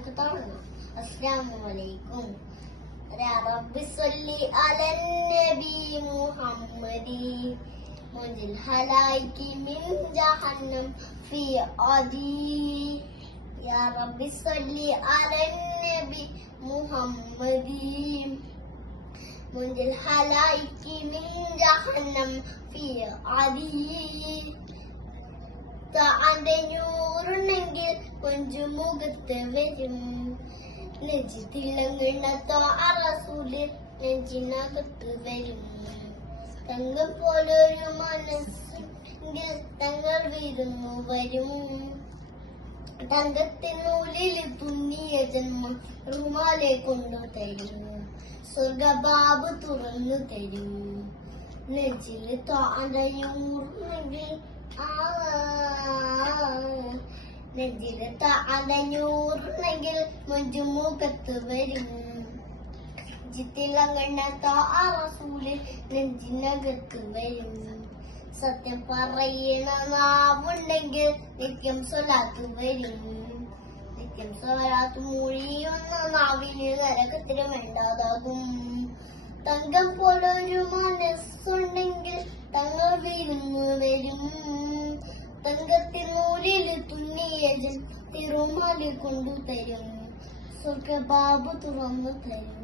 നമുക്ക് തുടങ്ങാം. അസ്സലാമു അലൈക്കും. യാ റബ്ബി സ്വല്ലി അലൻ നബി മുഹമ്മദി മുൻജിൽ ഹലായികി മിൻ ജഹന്നം ഫി അദി. യാ റബ്ബി സ്വല്ലി അലൻ നബി മുഹമ്മദി മുൻജിൽ ഹലായികി മിൻ ജഹന്നം ഫി അദി. താന്റെ നൂറുണ്ടെങ്കിൽ കൊഞ്ചുമുഖത്ത് വരും, നെഞ്ചി തിളങ്ങുന്ന റസൂല് നെഞ്ചിനകത്ത് വരും. തങ്കം പോലൊരു മനസ്സെങ്കിൽ തങ്ങൾ വിരുന്നു വരും. തങ്കത്തിനൂലിൽ തുന്നിയ ജന്മം റുമാലെ കൊണ്ടു തരും, സ്വർഗബാബ് തുറന്നു തരും. നെഞ്ചിൽ താന്റെ നൂറുണ്ടെങ്കിൽ നെഞ്ചില് താഴഞ്ഞൂറുണ്ടെങ്കിൽ മഞ്ജുമുഖത്ത് വരും. ജിത്തിലങ്ങണ്ണ റസൂല് നെഞ്ചിനകത്ത് വരും. സത്യം പറയണ നാവുണ്ടെങ്കിൽ നിത്യം സ്വലാത്ത് വരും. നിത്യം സ്വലാത്ത് മൊഴിയുന്ന നാവിന് നരകത്തിന് വേണ്ടാതാകും. തങ്കം പോലൊരു മനസ്സുണ്ടെങ്കിൽ തങ്ങൾ വിരുന്നു വരും. തങ്കത്തിനൂലിൽ തുന്നിയ തിരുമാലി കൊണ്ടു തരും, സ്വർഗബാബ് തുറന്നു തരും.